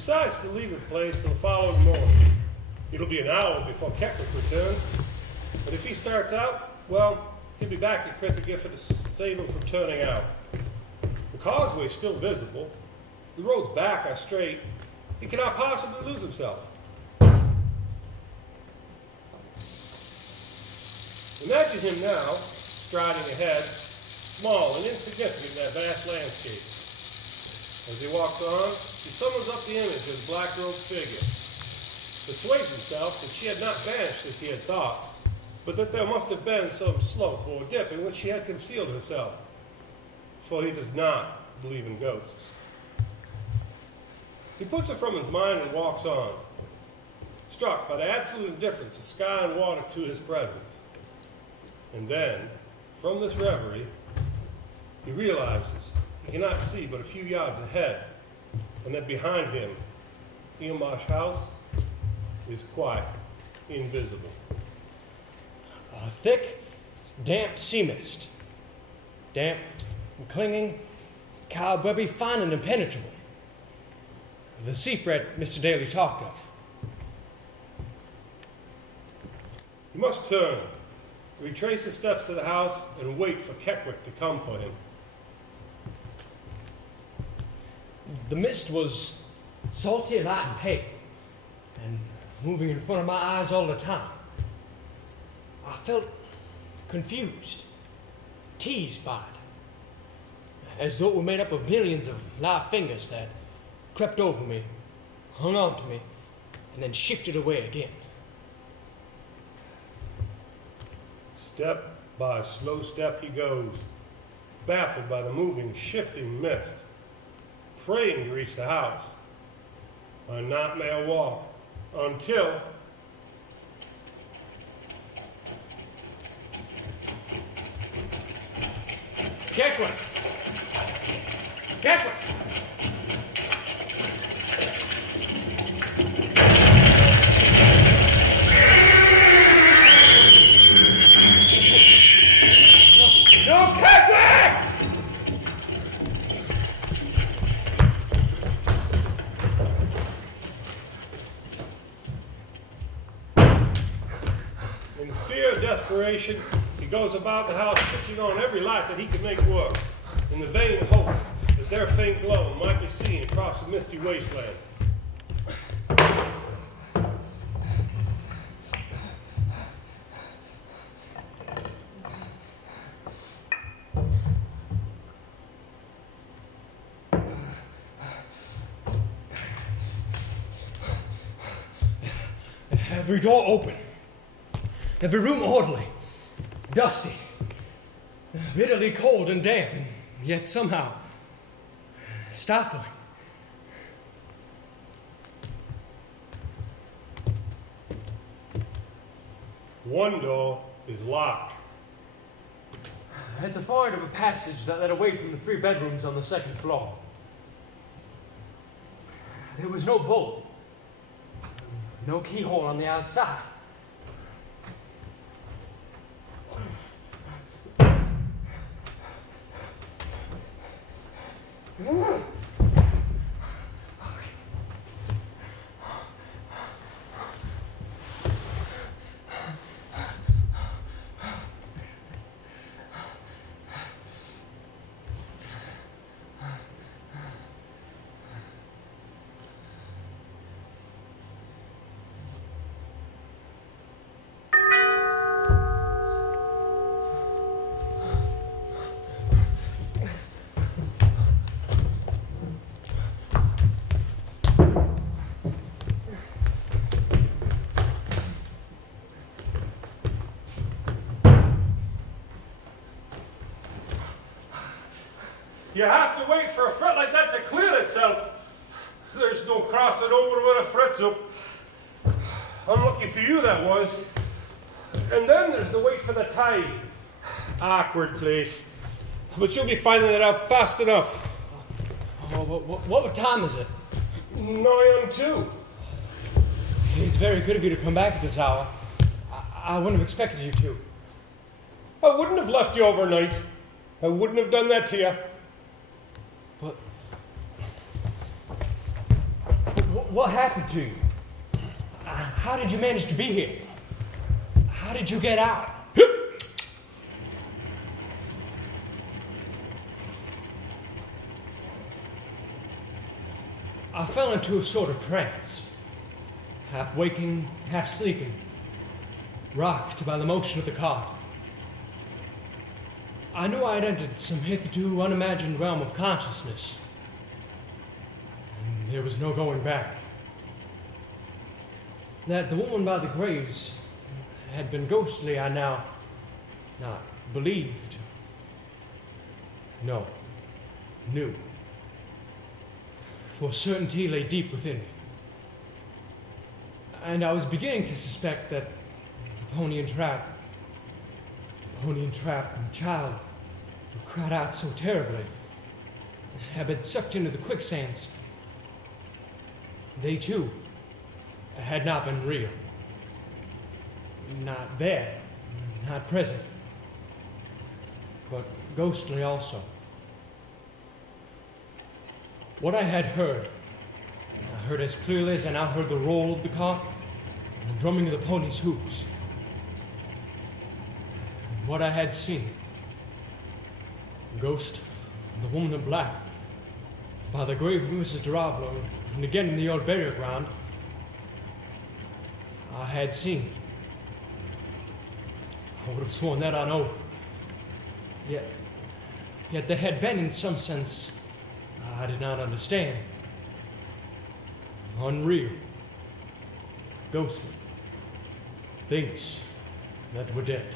decides to leave the place till the following morning. It'll be an hour before Keckwick returns, but if he starts out, well, he'll be back at Crithigifford to save him from turning out. The causeway's still visible. The roads back are straight. He cannot possibly lose himself. Imagine him now, striding ahead, small and insignificant in that vast landscape. As he walks on, he summons up the image of his black-robed figure, persuades himself that she had not vanished as he had thought, but that there must have been some slope or dip in which she had concealed herself, for he does not believe in ghosts. He puts it from his mind and walks on, struck by the absolute indifference of sky and water to his presence. And then, from this reverie, he realizes he cannot see but a few yards ahead, and that behind him, Eilmarsh House is quite invisible. A thick, damp sea mist. Damp and clinging, cobwebby, fine and impenetrable. The sea fret Mr. Daly talked of. He must turn, retrace his steps to the house, and wait for Keckwick to come for him. The mist was salty, light, and pale, and moving in front of my eyes all the time. I felt confused, teased by it, as though it were made up of millions of live fingers that crept over me, hung on to me, and then shifted away again. Step by slow step he goes, baffled by the moving, shifting mist, praying to reach the house. A nightmare walk, until Keckwick! Keckwick! No, Keckwick! in fear and desperation, he goes about the house switching on every light that he can make work, in the vain hope that their faint glow might be seen across the misty wasteland. Every door open, every room orderly, dusty, bitterly cold and damp, and yet somehow stifling. One door is locked. At the far end of a passage that led away from the 3 bedrooms on the 2nd floor. There was no bolt, no keyhole on the outside. You have to wait for a fret like that to clear itself. There's no crossing over when a fret's up. Unlucky for you that was. And then there's the wait for the tide. Awkward place. But you'll be finding it out fast enough. Oh, what time is it? Nigh on 2. It's very good of you to come back at this hour. I wouldn't have expected you to. I wouldn't have left you overnight. I wouldn't have done that to you. But What happened to you? How did you manage to be here? How did you get out? I fell into a sort of trance, half waking, half sleeping, rocked by the motion of the cart. I knew I had entered some hitherto unimagined realm of consciousness, and there was no going back. That the woman by the graves had been ghostly, I now not believed. No, knew. For certainty lay deep within me. And I was beginning to suspect that the pony and trap, and the child who cried out so terribly had been sucked into the quicksands. They too had not been real. Not there, not present, but ghostly also. What I had heard, I heard as clearly as I now heard the roll of the cart and the drumming of the pony's hooves. And what I had seen, the ghost, the woman in black, by the grave of Mrs. Durablo, and again in the old burial ground, I had seen. I would have sworn that on oath. Yet there had been, in some sense, I did not understand. Unreal. Ghostly. Things that were dead.